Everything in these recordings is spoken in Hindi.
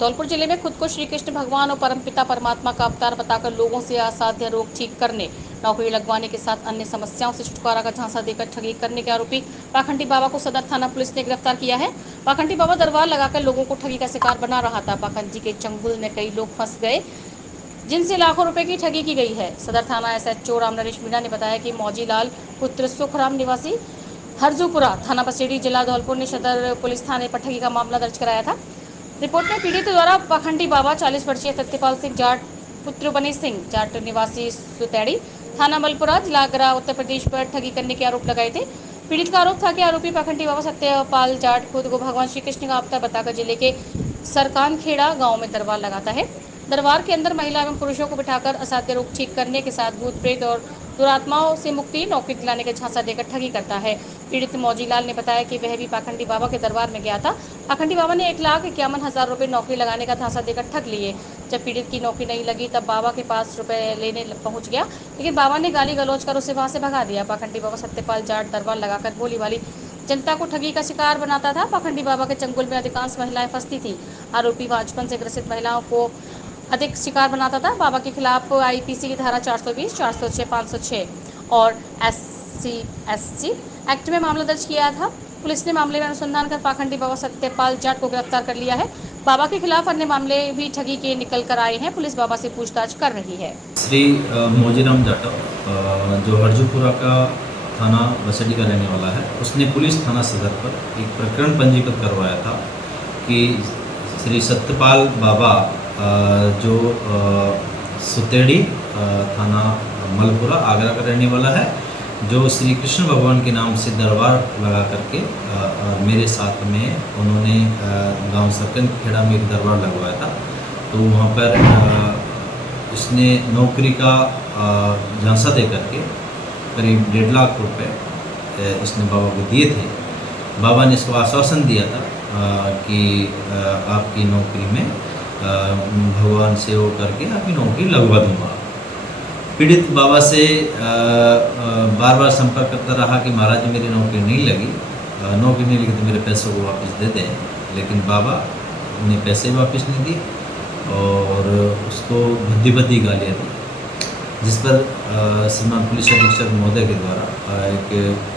धौलपुर जिले में खुद को श्री कृष्ण भगवान और परमपिता परमात्मा का अवतार बताकर लोगों से असाध्य रोग ठीक करने, नौकरी लगवाने के साथ अन्य समस्याओं से छुटकारा का झांसा देकर ठगी करने के आरोपी पाखंडी बाबा को सदर थाना पुलिस ने गिरफ्तार किया है। पाखंडी बाबा दरबार लगाकर लोगों को ठगी का शिकार बना रहा था। पाखंडी के चंगुल में कई लोग फंस गए जिनसे लाखों रुपए की ठगी की गई है। सदर थाना एसएचओ राम नरेश मीणा ने बताया कि मौजीलाल पुत्र सुखराम निवासी हरजूपुरा थाना बसेड़ी जिला धौलपुर ने सदर पुलिस थाने पर ठगी का मामला दर्ज कराया था। रिपोर्ट में पीड़ित द्वारा पाखंडी बाबा 40 वर्षीय सत्यपाल सिंह जाट पुत्र बने सिंह जाट निवासी सुतैड़ी थाना मलपुरा जिला आगरा उत्तर प्रदेश पर ठगी करने के आरोप लगाए थे। पीड़ित का आरोप था कि आरोपी पाखंडी बाबा सत्यपाल जाट खुद को भगवान श्री कृष्ण का अवतार बताकर जिले के सरकानखेड़ा गांव में दरबार लगाता है। दरबार के अंदर महिला एवं पुरुषों को बिठाकर असाध्य रोग ठीक करने के साथ भूत प्रेत और दुरात्माओं से मुक्ति, नौकरी दिलाने का झांसा देकर ठगी करता है। पीड़ित मौजीलाल ने बताया कि वह भी पाखंडी बाबा के दरबार में गया था। पाखंडी बाबा ने 1,51,000 रुपए नौकरी लगाने का झांसा देकर ठग लिए। जब पीड़ित की नौकरी नहीं लगी तब बाबा के पास रुपए लेने पहुंच गया, लेकिन बाबा ने गाली गलौज कर उसे वहां से भगा दिया। पाखंडी बाबा सत्यपाल जाट दरबार लगाकर भोली वाली जनता को ठगी का शिकार बनाता था। पाखंडी बाबा के चंगुल में अधिकांश महिलाएं फंसती थी। आरोपी बचपन से ग्रसित महिलाओं को अधिक शिकार बनाता था। बाबा के खिलाफ आईपीसी की धारा 420, 406, 506 और SC/SC एक्ट में मामला दर्ज किया था। पुलिस ने मामले में अनुसंधान कर पाखंडी बाबा सत्यपाल जाट को गिरफ्तार कर लिया है। बाबा के खिलाफ अन्य मामले भी ठगी के निकल कर आए हैं। पुलिस बाबा से पूछताछ कर रही है। श्री मौजीराम जाट जो हरजूपुरा का थाना बसेड़ी का रहने वाला है, उसने पुलिस थाना सदर पर एक प्रकरण पंजीकृत करवाया था कि श्री सत्यपाल बाबा जो सुतेड़ी थाना मलपुरा आगरा का रहने वाला है, जो श्री कृष्ण भगवान के नाम से दरबार लगा करके मेरे साथ में उन्होंने गांव सरकनखेड़ा में एक दरबार लगवाया था। तो वहाँ पर उसने नौकरी का झांसा दे करके करीब 1.5 लाख रुपए इसने बाबा को दिए थे। बाबा ने इसको आश्वासन दिया था कि आपकी नौकरी में भगवान से वो करके आपकी नौकरी लगवा दूंगा। पीड़ित बाबा से बार बार संपर्क करता रहा कि महाराज मेरी नौकरी नहीं लगी, नौकरी नहीं लगी तो मेरे पैसों को वापस दे दें, लेकिन बाबा ने पैसे वापस नहीं दिए और उसको भद्दी गालियाँ दी, जिस पर श्रीमान पुलिस अधीक्षक महोदय के द्वारा एक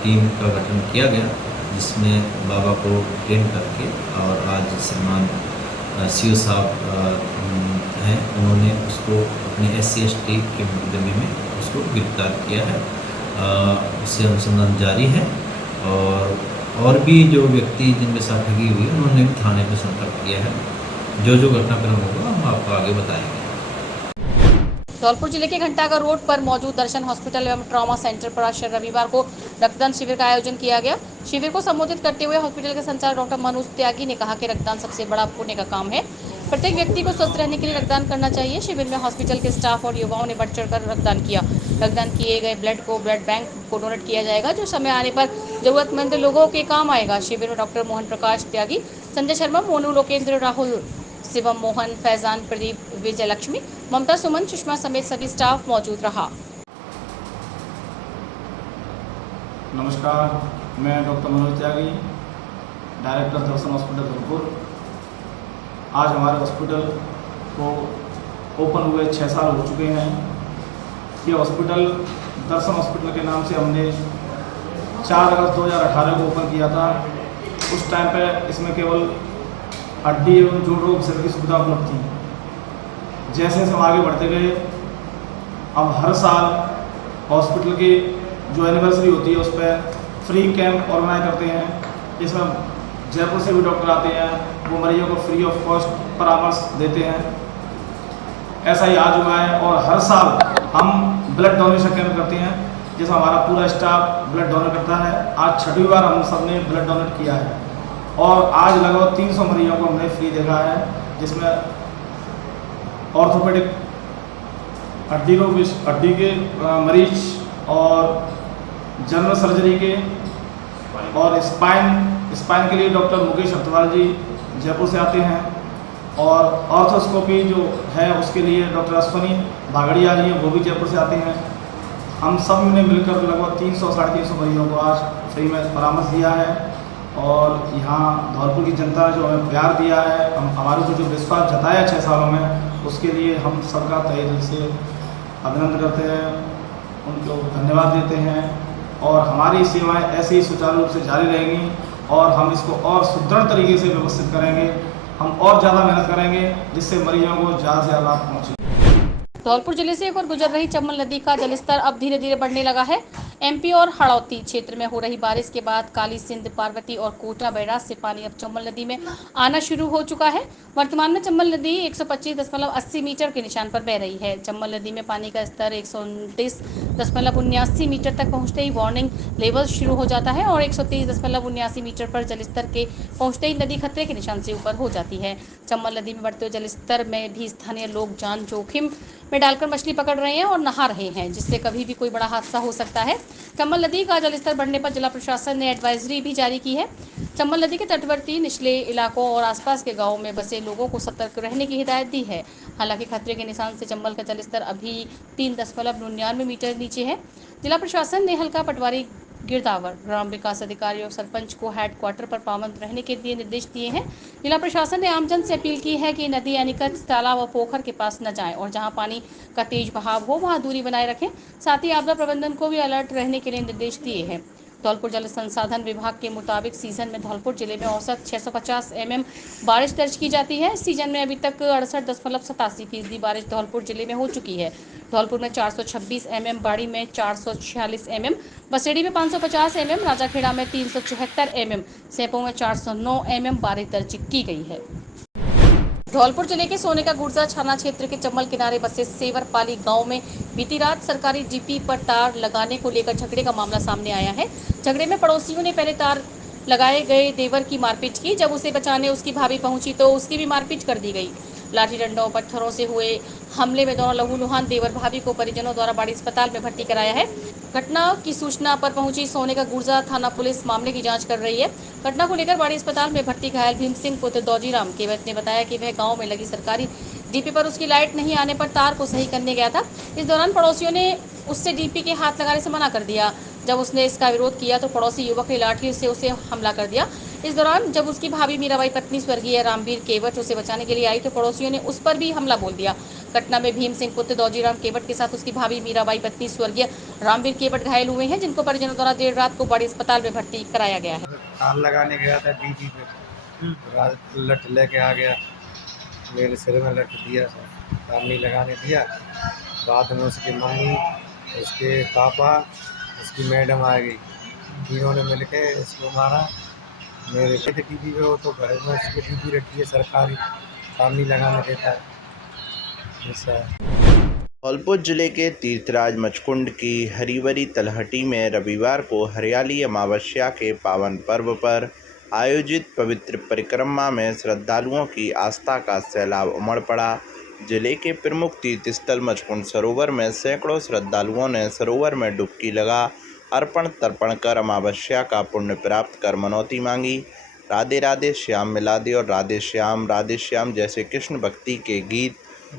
टीम का गठन किया गया, जिसमें बाबा को ट्रेन करके और आज श्रीमान CO साहब हैं, उन्होंने उसको अपने SC/ST के मुकदमे में उसको गिरफ्तार किया है। उससे अनुसंधान जारी है और भी जो व्यक्ति जिनके साथ ठगी हुई है उन्होंने भी थाने पर संपर्क किया है। जो घटनाक्रम होगा हम आपको आगे बताएंगे। धौलपुर जिले के घंटाघर रोड पर मौजूद दर्शन हॉस्पिटल एवं ट्रॉमा सेंटर पर आज रविवार को रक्तदान शिविर का आयोजन किया गया। शिविर को संबोधित करते हुए हॉस्पिटल के संचालक डॉक्टर मनोज त्यागी ने कहा कि रक्तदान सबसे बड़ा पुण्य का काम है। प्रत्येक व्यक्ति को स्वस्थ रहने के लिए रक्तदान करना चाहिए। शिविर में हॉस्पिटल के स्टाफ और युवाओं ने बढ़ चढ़कर रक्तदान किया। रक्तदान किए गए ब्लड को ब्लड बैंक को डोनेट किया जाएगा, जो समय आने पर जरूरतमंद लोगों के काम आएगा। शिविर में डॉक्टर मोहन प्रकाश त्यागी, संजय शर्मा, मोनू लोकेंद्र, राहुल, शिवम मोहन, फैजान, प्रदीप, विजय लक्ष्मी, ममता, सुमन, सुषमा समेत सभी स्टाफ मौजूद रहा। नमस्कार, मैं डॉक्टर मनोज त्यागी, डायरेक्टर दर्शन हॉस्पिटल धौलपुर। आज हमारे हॉस्पिटल को ओपन हुए 6 साल हो चुके हैं। ये हॉस्पिटल दर्शन हॉस्पिटल के नाम से हमने 4 अगस्त 2018 को ओपन किया था। उस टाइम पे इसमें केवल हड्डी एवं जोड़ रोग विभाग की सुविधा उपलब्ध थी। जैसे हम आगे बढ़ते गए, अब हर साल हॉस्पिटल की जो एनिवर्सरी होती है उस पर फ्री कैंप ऑर्गेनाइज करते हैं। इसमें जयपुर से भी डॉक्टर आते हैं, वो मरीजों को फ्री ऑफ कॉस्ट परामर्श देते हैं। ऐसा ही आज हुआ है और हर साल हम ब्लड डोनेशन कैंप करते हैं, जिसमें हमारा पूरा स्टाफ ब्लड डोनेट करता है। आज 6वीं बार हम सब ने ब्लड डोनेट किया है और आज लगभग 300 मरीजों को हमने फ्री देखा है, जिसमें ऑर्थोपेडिक हड्डी के मरीज और जनरल सर्जरी के और स्पाइन के लिए डॉक्टर मुकेश अग्रवाल जी जयपुर से आते हैं और ऑर्थोस्कोपी जो है उसके लिए डॉक्टर अश्वनी भागड़िया जी हैं, वो भी जयपुर से आते हैं। हम सब ने मिलकर लगभग 300-350 मरीजों को आज फ्री में परामर्श दिया है और यहाँ धौलपुर की जनता ने जो हमें प्यार दिया है, हमारे को जो विश्वास जताया 6 सालों में, उसके लिए हम सबका तहे दिल से अभिनंदन करते हैं, उनको धन्यवाद देते हैं। और हमारी सेवाएं ऐसे ही सुचारू रूप से जारी रहेंगी और हम इसको और सुदृढ़ तरीके से व्यवस्थित करेंगे। हम और ज़्यादा मेहनत करेंगे जिससे मरीजों को ज़्यादा से ज़्यादा लाभ पहुँचे। धौलपुर जिले से एक और गुजर रही चम्बल नदी का जलस्तर अब धीरे धीरे बढ़ने लगा है। एमपी और हड़ौती क्षेत्र में हो रही बारिश के बाद काली सिंध, पार्वती और कोटा बैराज से पानी अब चम्बल नदी में आना शुरू हो चुका है। वर्तमान में चम्बल नदी 125.80 मीटर के निशान पर बह रही है। चम्बल नदी में पानी का स्तर 129.79 मीटर तक पहुंचते ही वार्निंग लेवल शुरू हो जाता है और 123.79 मीटर पर जलस्तर के पहुंचते ही नदी खतरे के निशान से ऊपर हो जाती है। चम्बल नदी में बढ़ते हुए जलस्तर में भी स्थानीय लोग जान जोखिम में डालकर मछली पकड़ रहे हैं और नहा रहे हैं, जिससे कभी भी कोई बड़ा हादसा हो सकता है। चम्बल नदी का जलस्तर बढ़ने पर जिला प्रशासन ने एडवाइजरी भी जारी की है। चम्बल नदी के तटवर्ती निचले इलाकों और आसपास के गांवों में बसे लोगों को सतर्क रहने की हिदायत दी है। हालांकि खतरे के निशान से चम्बल का जलस्तर अभी 3.99 मीटर नीचे है। जिला प्रशासन ने हल्का पटवारी, गिरदावर, ग्राम विकास अधिकारी और सरपंच को हेडक्वार्टर पर पाबंद रहने के लिए निर्देश दिए हैं। जिला प्रशासन ने आमजन से अपील की है कि नदी अनिकट तालाब व पोखर के पास न जाएं और जहां पानी का तेज बहाव हो वहां दूरी बनाए रखें। साथ ही आपदा प्रबंधन को भी अलर्ट रहने के लिए निर्देश दिए हैं। धौलपुर जल संसाधन विभाग के मुताबिक सीजन में धौलपुर जिले में औसत 650 mm बारिश दर्ज की जाती है। इस सीजन में अभी तक 68.87% बारिश धौलपुर जिले में हो चुकी है। धौलपुर में 426 mm, बाड़ी में 446 mm, बसेड़ी में 550 mm, राजाखेड़ा में 374 mm, सेपो में 409 mm बारिश दर्ज की गई है। धौलपुर जिले के सोने का गुर्जा थाना क्षेत्र के चम्बल किनारे बसे सेवरपाली गांव में बीती रात सरकारी जीपी पर तार लगाने को लेकर झगड़े का मामला सामने आया है। झगड़े में पड़ोसियों ने पहले तार लगाए गए देवर की मारपीट की। जब उसे बचाने उसकी भाभी पहुंची तो उसकी भी मारपीट कर दी गई। लाठी डंडों और पत्थरों से हुए हमले में दोनों लहूलुहान देवर भाभी को परिजनों द्वारा बाड़ी अस्पताल में भर्ती कराया है। घटना की सूचना पर पहुंची सोने का गुर्जा थाना पुलिस मामले की जांच कर रही है। घटना को लेकर बाड़ी अस्पताल में भर्ती घायल भीम सिंह पुत्र दौजीराम केवट ने बताया कि वह गांव में लगी सरकारी डीपी पर उसकी लाइट नहीं आने पर तार को सही करने गया था। इस दौरान पड़ोसियों ने उससे डीपी के हाथ लगाने से मना कर दिया। जब उसने इसका विरोध किया तो पड़ोसी युवक ने लाठी से उसे हमला कर दिया। इस दौरान जब उसकी भाभी मीराबाई पत्नी स्वर्गीय रामवीर केवट उसे बचाने के लिए आई तो पड़ोसियों ने उस पर भी हमला बोल दिया। घटना में भीम सिंह पुत्र दौजीराम केवट के साथ उसकी भाभी मीराबाई पत्नी स्वर्गीय रामवीर केवट घायल हुए हैं, जिनको परिजनों द्वारा देर रात को बड़ी अस्पताल में भर्ती कराया गया है। तार लगाने गया था डीपी पे, रात लट लेके आ गया, मेरे सिर में लट दिया, तार नहीं लगाने दिया। बाद में उसकी मम्मी, उसके पापा, उसकी मैडम आ गई, तीनों ने मिल के इसको मारा। मेरे पे टीवी पे हो तो घर में उसकी टीवी रखी है सरकारी, तार नहीं लगाने देता है। ऐसा धौलपुर जिले के तीर्थराज मचकुंड की हरिवरी तलहटी में रविवार को हरियाली अमावस्या के पावन पर्व पर आयोजित पवित्र परिक्रमा में श्रद्धालुओं की आस्था का सैलाब उमड़ पड़ा। जिले के प्रमुख तीर्थस्थल मचकुंड सरोवर में सैकड़ों श्रद्धालुओं ने सरोवर में डुबकी लगा अर्पण तर्पण कर अमावस्या का पुण्य प्राप्त कर मनौती मांगी। राधे राधे श्याम मिला दे और राधे श्याम जैसे कृष्ण भक्ति के गीत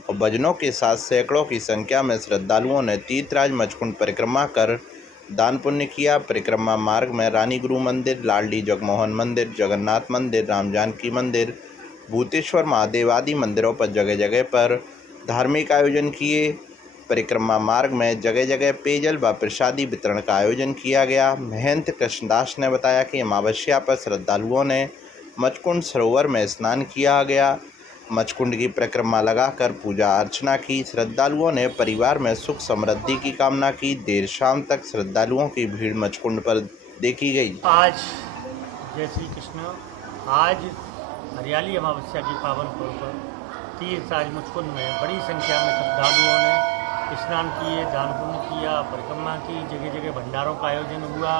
और भजनों के साथ सैकड़ों की संख्या में श्रद्धालुओं ने तीर्थराज मचकुंड परिक्रमा कर दान पुण्य किया। परिक्रमा मार्ग में रानी गुरु मंदिर, लालडी जगमोहन मंदिर, जगन्नाथ मंदिर, राम जानकी मंदिर, भूतेश्वर महादेव आदि मंदिरों पर जगह जगह पर धार्मिक आयोजन किए। परिक्रमा मार्ग में जगह जगह पेयजल व प्रसादी वितरण का आयोजन किया गया। महंत कृष्णदास ने बताया कि अमावस्या पर श्रद्धालुओं ने मचकुंड सरोवर में स्नान किया गया। मचकुंड की परिक्रमा लगाकर पूजा अर्चना की। श्रद्धालुओं ने परिवार में सुख समृद्धि की कामना की। देर शाम तक श्रद्धालुओं की भीड़ मचकुंड पर देखी गई। आज जय श्री कृष्ण, आज हरियाली अमावस्या की पावन पर्व पर तीर्थराज मचकुंड में बड़ी संख्या में श्रद्धालुओं ने स्नान किए, दान पुण्य किया, परिक्रमा की। जगह जगह भंडारों का आयोजन हुआ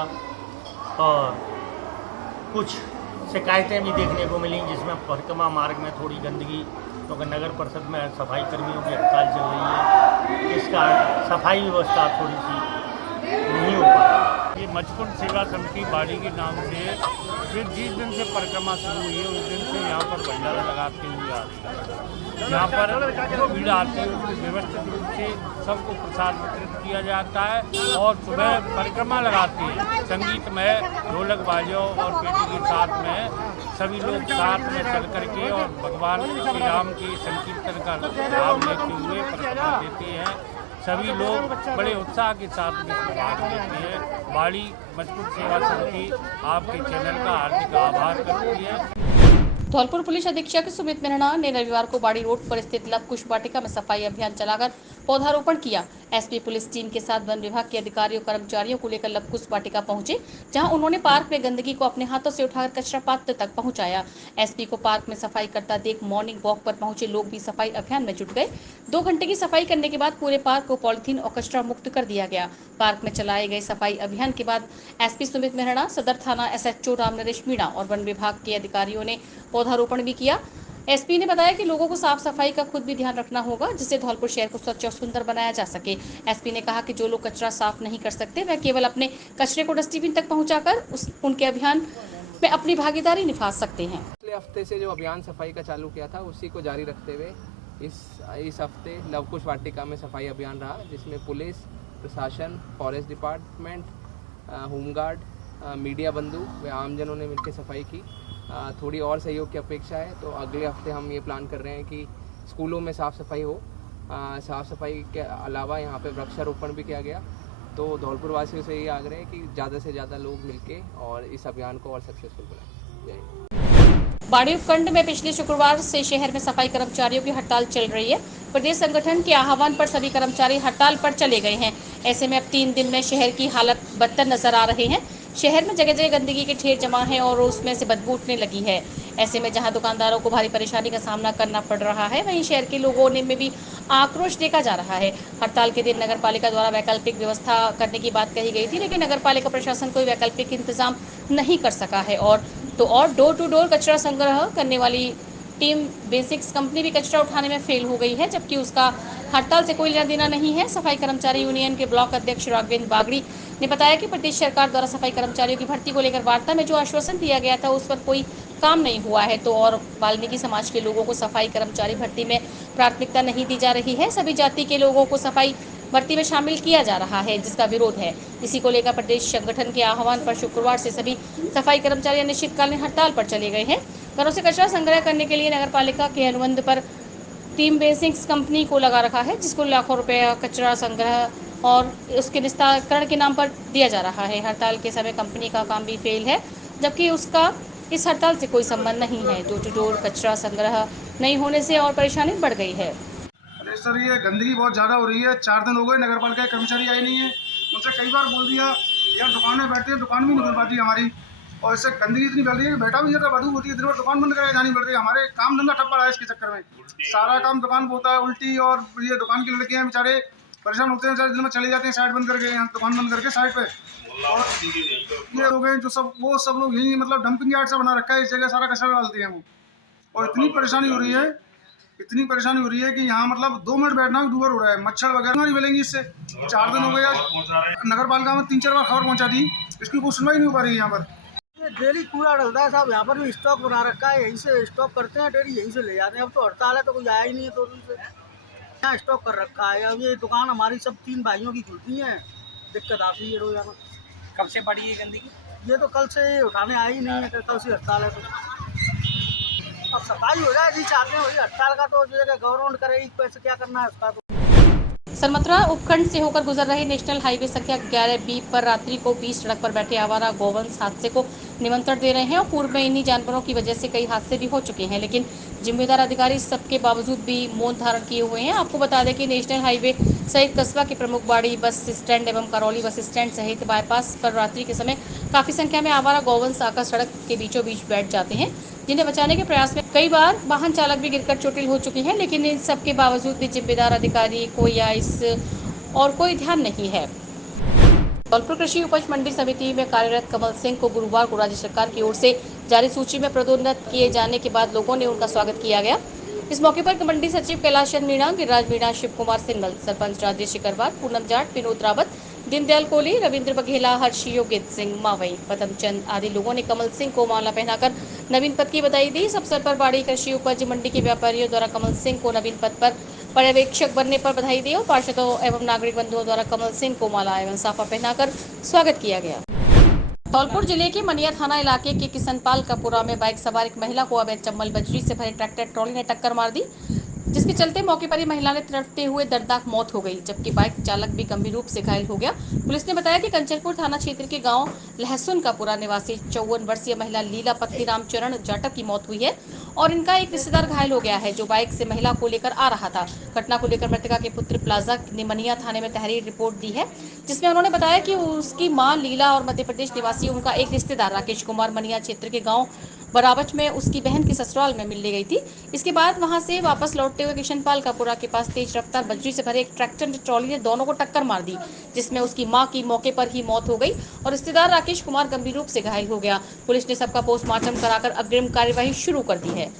और कुछ शिकायतें भी देखने को मिली, जिसमें परिक्रमा मार्ग में थोड़ी गंदगी, क्योंकि नगर परिषद में सफाई कर्मियों की हड़ताल चल रही है, इसका सफाई व्यवस्था थोड़ी सी नहीं हो पा रही। ये मचकुंड सेवा समिति बाड़ी के नाम से फिर जिस दिन से परिक्रमा शुरू हुई है उस दिन से यहाँ पर भंडारा लगाते हुए आ रही है। यहाँ पर जो भीड़ आती है उसको व्यवस्थित रूप से सबको प्रसाद वितरित किया जाता है और सुबह परिक्रमा लगाती है संगीतमय ढोलक बाजों और पेटी के साथ में सभी लोग साथ में चल करके और भगवान श्री राम के संकीर्तन का लाभ लेते हुए परिक्रमा देते हैं। सभी लोग बड़े उत्साह के साथ में भाग लेते हैं। बाड़ी मचकुंड सेवा समिति आपके चैनल का हार्दिक आभार करती है। धौलपुर पुलिस अधीक्षक सुमित मेहरा ने रविवार को बाड़ी रोड पर स्थित लव कुश वाटिका में सफाई अभियान चलाकर पौधारोपण किया। एसपी पुलिस टीम के साथ वन विभाग के अधिकारियों कर्मचारियों को लेकर लव कुश वाटिका पहुंचे, जहां उन्होंने पार्क में गंदगी को अपने हाथों से उठाकर कचरा पात्र तक पहुंचाया। एसपी को पार्क में सफाई करता देख मॉर्निंग वॉक पर पहुंचे लोग भी सफाई अभियान में जुट गए। 2 घंटे की सफाई करने के बाद पूरे पार्क को पॉलिथीन और कचरा मुक्त कर दिया गया। पार्क में चलाए गए सफाई अभियान के बाद एसपी सुमित मेहरा, सदर थाना एसएचओ रामनरेश मीणा और वन विभाग के अधिकारियों ने पौधारोपण भी किया। एसपी ने बताया कि लोगों को साफ सफाई का खुद भी ध्यान रखना होगा, जिससे धौलपुर शहर को स्वच्छ और सुंदर बनाया जा सके। एसपी ने कहा कि जो लोग कचरा साफ नहीं कर सकते वह केवल अपने कचरे को डस्टबिन तक पहुंचाकर उनके अभियान में अपनी भागीदारी निभा सकते हैं। पिछले हफ्ते से जो अभियान सफाई का चालू किया था उसी को जारी रखते हुए इस हफ्ते लवकुश वाटिका में सफाई अभियान रहा, जिसमें पुलिस प्रशासन, फॉरेस्ट डिपार्टमेंट, होमगार्ड, मीडिया बंधु व आमजनों ने मिलकर सफाई की। थोड़ी और सहयोग की अपेक्षा है, तो अगले हफ्ते हम ये प्लान कर रहे हैं कि स्कूलों में साफ़ सफाई हो। साफ़ सफाई के अलावा यहाँ पे वृक्षारोपण भी किया गया। तो धौलपुर वासियों से ये आग्रह है कि ज़्यादा से ज़्यादा लोग मिलके और इस अभियान को और सक्सेसफुल बनाएं। जय हिंद। बाड़ी उपखंड में पिछले शुक्रवार से शहर में सफाई कर्मचारियों की हड़ताल चल रही है। प्रदेश संगठन के आह्वान पर सभी कर्मचारी हड़ताल पर चले गए हैं। ऐसे में अब 3 दिन में शहर की हालत बदतर नजर आ रहे हैं। शहर में जगह जगह गंदगी के ढेर जमा है और उसमें से बदबू उठने लगी है। ऐसे में जहां दुकानदारों को भारी परेशानी का सामना करना पड़ रहा है, वहीं शहर के लोगों में भी आक्रोश देखा जा रहा है। हड़ताल के दिन नगरपालिका द्वारा वैकल्पिक व्यवस्था करने की बात कही गई थी, लेकिन नगरपालिका प्रशासन कोई वैकल्पिक इंतजाम नहीं कर सका है। और डोर टू डोर कचरा संग्रह करने वाली टीम बेसिक्स कंपनी भी कचरा उठाने में फेल हो गई है, जबकि उसका हड़ताल से कोई लेना देना नहीं है। सफाई कर्मचारी यूनियन के ब्लॉक अध्यक्ष राघवेंद्र बागड़ी ने बताया कि प्रदेश सरकार द्वारा सफाई कर्मचारियों की भर्ती को लेकर वार्ता में जो आश्वासन दिया गया था उस पर कोई काम नहीं हुआ है। तो और वाल्मीकि समाज के लोगों को सफाई कर्मचारी भर्ती में प्राथमिकता नहीं दी जा रही है। सभी जाति के लोगों को सफाई भर्ती में शामिल किया जा रहा है, जिसका विरोध है। इसी को लेकर प्रदेश संगठन के आह्वान पर शुक्रवार से सभी सफाई कर्मचारी अनिश्चितकालीन हड़ताल पर चले गए हैं। घरों से कचरा संग्रह करने के लिए नगरपालिका के अनुबंध पर टीम बेसिक्स कंपनी को लगा रखा है, जिसको लाखों रुपए कचरा संग्रह और उसके निस्तारण के नाम पर दिया जा रहा है। हड़ताल के समय कंपनी का काम भी फेल है, जबकि उसका इस हड़ताल से कोई संबंध नहीं है। डोर टू डोर कचरा संग्रह नहीं होने से और परेशानी बढ़ गई है। अरे सर, ये गंदगी बहुत ज़्यादा हो रही है। 4 दिन हो गए नगरपालिका के कर्मचारी आए नहीं है। उनसे कई बार बोल दिया, यार दुकान में बैठते हैं, दुकान भी नहीं खुल पाती हमारी, और इससे गंदगी इतनी फैल रही है कि बैठा भी जाता, बदबू होती है। दिन भर दुकान बंद कराए जानी पड़ती है। हमारे काम धंधा ठप पड़ा है इसके चक्कर में। सारा काम दुकान पर होता है, उल्टी, और ये दुकान की लड़कियाँ बेचारे परेशान होते हैं। बेचारे दिन में चले जाते हैं साइड बंद करके, यहाँ दुकान बंद करके साइड पे। और ये लोग हैं जो सब लोग यही मतलब डंपिंग यार्ड से बना रखा है, इस जगह सारा कचरा डालते हैं वो। और इतनी परेशानी हो रही है कि यहाँ मतलब 2 मिनट बैठना भी दूर हो रहा है। मच्छर वगैरह नहीं मिलेंगी इससे। 4 दिन हो गए, नगर पालिका में 3-4 बार खबर पहुँचा दी, इसकी कोई सुनवाई नहीं हो पा रही है। यहाँ पर डेली कूड़ा डलता है साहब। यहाँ पर भी स्टॉक बना रखा है, यहीं से स्टॉक करते हैं, डेली यहीं से ले जाते हैं। अब तो हड़ताल है तो कोई आया ही नहीं है, तो यहाँ स्टॉक कर रखा है। अब ये दुकान हमारी सब 3 भाइयों की खुलती हैं, दिक्कत आती है रोजाना। कब से बढ़ी है गंदगी? ये तो कल से उठाने आई ही नहीं है, कल से हड़ताल है। तो अब सफाई हो जाए, जी चाहते हैं, वही हड़ताल का तो गवर्नमेंट करेगी, पैसे क्या करना है उसका। तो सरमथुरा उपखंड से होकर गुजर रहे नेशनल हाईवे संख्या 11B पर रात्रि को बीच सड़क पर बैठे आवारा गोवंश हादसे को निमंत्रण दे रहे हैं, और पूर्व में इन्हीं जानवरों की वजह से कई हादसे भी हो चुके हैं, लेकिन जिम्मेदार अधिकारी सबके बावजूद भी मौन धारण किए हुए हैं। आपको बता दें कि नेशनल हाईवे सहित कस्बा के प्रमुख बाड़ी बस स्टैंड एवं करौली बस स्टैंड सहित बाईपास पर रात्रि के समय काफी संख्या में आवारा गोवंश आकर सड़क के बीचों बीच बैठ जाते हैं, जिन्हें बचाने के प्रयास में कई बार वाहन चालक भी गिरकर चोटिल हो चुके हैं, लेकिन इन सब के बावजूद भी जिम्मेदार अधिकारी को या इस और कोई ध्यान नहीं है। धौलपुर कृषि उपज मंडी समिति में कार्यरत कमल सिंह को गुरुवार को राज्य सरकार की ओर से जारी सूची में पदोन्नत किए जाने के बाद लोगों ने उनका स्वागत किया गया। इस मौके पर मंडी सचिव कैलाश चंद मीणा, गिरिराज मीणा, शिव कुमार सिंगल, सरपंच राजेश शिकरवार, पूनम जाट, विनोद रावत, दीनदयाल कोहली, रविंद्र बघेला, हर्ष योगित सिंह, मावई, पदमचंद आदि लोगों ने कमल सिंह को माला पहनाकर नवीन पद की बधाई दी। इस अवसर पर बाड़ी कृषि उपज मंडी के व्यापारियों द्वारा कमल सिंह को नवीन पद पर पर्यवेक्षक बनने पर बधाई दी और पार्षदों एवं नागरिक बंधुओं द्वारा कमल सिंह को माला एवं साफा पहनाकर स्वागत किया गया। धौलपुर जिले के मनिया थाना इलाके के किसनपाल कपुरा में बाइक सवार एक महिला को अवैध चम्बल बजरी से भरे ट्रैक्टर ट्रॉली ने टक्कर मार दी, जिसके चलते मौके पर ही महिला ने तड़पते हुए दर्दनाक मौत हो गई, जबकि बाइक चालक भी गंभीर रूप से घायल हो गया। पुलिस ने बताया कि कंचनपुर थाना क्षेत्र के गांव लहसुन कपुरा निवासी 54 वर्षीय महिला लीला पत्नी रामचरण जाटव की मौत हुई है और इनका एक रिश्तेदार घायल हो गया है, जो बाइक से महिला को लेकर आ रहा था। घटना को लेकर मृतका के पुत्र प्लाजा ने मनिया थाने में तहरीर रिपोर्ट दी है, जिसमें उन्होंने बताया कि उसकी मां लीला और मध्य प्रदेश निवासी उनका एक रिश्तेदार राकेश कुमार मनिया क्षेत्र के गाँव बराबच में उसकी बहन के ससुराल में मिलने गई थी। इसके बाद वहां से वापस लौटते हुए किशनपाल कपुरा के पास तेज रफ्तार बजरी से भरे एक ट्रैक्टर ट्रॉली ने दोनों को टक्कर मार दी, जिसमें उसकी मां की मौके पर ही मौत हो गई और रिश्तेदार राकेश कुमार गंभीर रूप से घायल हो गया। पुलिस ने सबका पोस्टमार्टम कराकर अग्रिम कार्यवाही शुरू कर दी है।